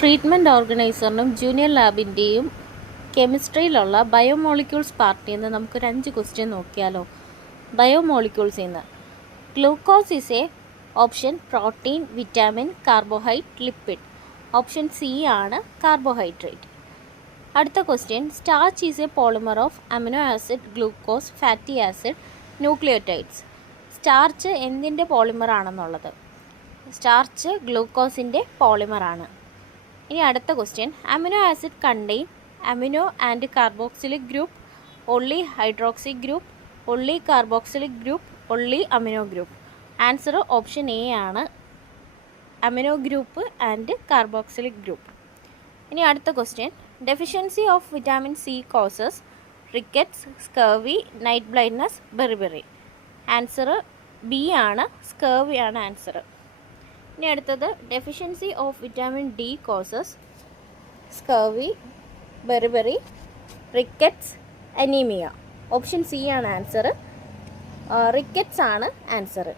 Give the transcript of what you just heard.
Treatment ഓർഗനൈസറിനും junior ലാബിൻ്റെയും കെമിസ്ട്രിയിലുള്ള biomolecules പാർട്ടിൽ നിന്ന് നമുക്കൊരു 5 ക്വസ്റ്റ്യൻ നോക്കിയാലോ. ബയോമോളിക്യൂൾസിൽ നിന്ന് glucose is A option protein, vitamin, carbohydrate, lipid. Option C ആണ് കാർബോഹൈഡ്രേറ്റ്. അടുത്ത question, starch is A polymer of amino acid, glucose, fatty acid, nucleotides. Starch എന്തിൻ്റെ polymer ആണെന്നുള്ളത്? Starch ഗ്ലൂക്കോസിൻ്റെ പോളിമറാണ്. ഇനി അടുത്ത question, amino acid contain amino and carboxylic group, only hydroxy group, only carboxylic group, only amino group. Answer option A ആണ്, amino group and carboxylic group. ഇനി അടുത്ത question, deficiency of vitamin C causes rickets, scurvy, night blindness, beriberi. Answer B ആണ്, scurvy ആണ് answer. ഇനി അടുത്തത്, deficiency of vitamin D causes scurvy, beriberi, rickets, anaemia. Option C ആണ് answer, rickets ആണ് answer.